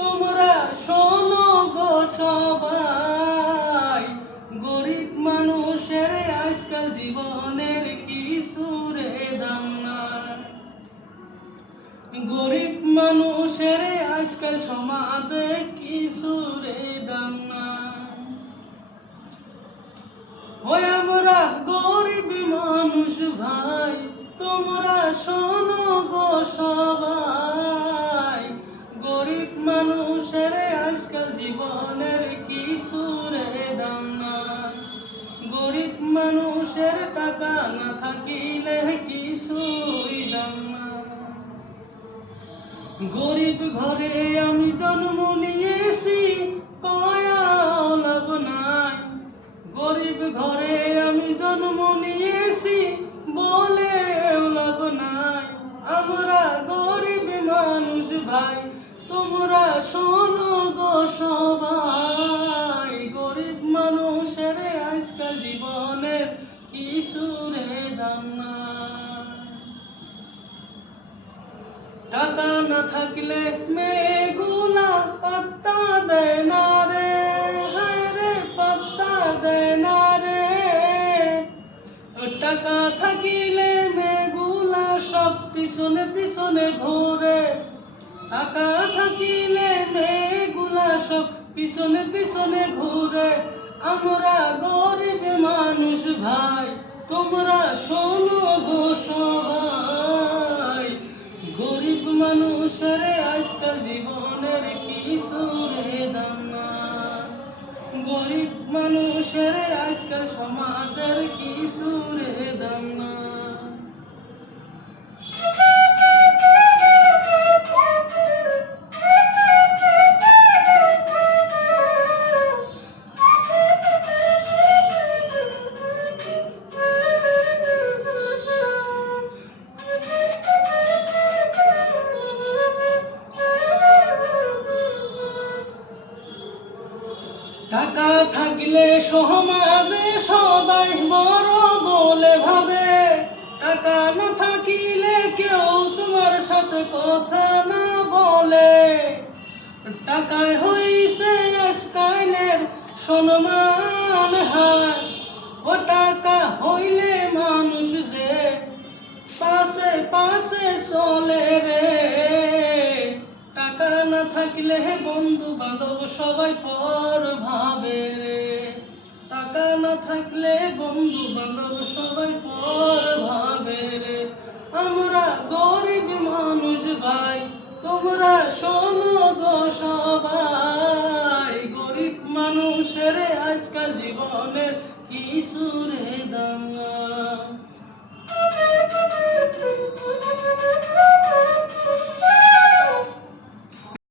তোমরা শোনো গো সবাই, গরিব মানুষের আজকাল জীবনের কিছুরে দাম নাই। গরিব মানুষের আজকাল সমাজে কিছুরে দাম নাই। ওই আমরা গরিব মানুষ ভাই, তোমরা শোনো গো সবাই, গরিব মানুষের আজকাল জীবনের কিছুরে দাম নাই। গরিব মানুষের টাকা না থাকিলে কিছুই দাম নাই। গরিব ঘরে আমি জন্ম নিয়েছি, কয়াও লাভ নাই। গরিব ঘরে আমি জন্ম নিয়েছি, বলেও লাভ নাই। আমরা গরিব মানুষ ভাই, তোমরা শোনো গো সবাই, গরিব মানুষের আজকাল জীবনের কিছুরে দাম নাই। টাকা না থাকলে মেয়েগুলা পাত্তা দেয় না রে, হায় রে পাত্তা দেয় না রে। টাকা থাকিলে মেয়েগুলা সব পিছনে পিছনে ঘুরে। টাকা থাকিলে মেয়েগুলা সব পিছনে পিছনে ঘুরে। আমরা গরিব মানুষ ভাই, তোমরা শোনো গো সবাই, গরিব মানুষের আজকাল জীবনের কিছুরে দাম নাই। গরিব মানুষের আজকাল সমাজের কিছুরে দাম নাই। টাকা থাকলে সমাজে সবাই বড় বলে ভাবে। টাকা না থাকিলে কেউ তোমার সাথে কথা না বলে। টাকায় হইছে আজকালের সম্মান হার। ও টাকা হইলে মানুষ যে পাশে পাশে চলে রে। টাকা না থাকলে বন্ধু বান্ধব সবাই পর ভাবে রে। টাকা না থাকলে বন্ধু বান্ধব সবাই পর ভাবে রে। আমরা গরিব মানুষ ভাই, তোমরা শোনো গো সবাই, গরিব মানুষের আজকাল জীবনের কিছুরে দাম নাই।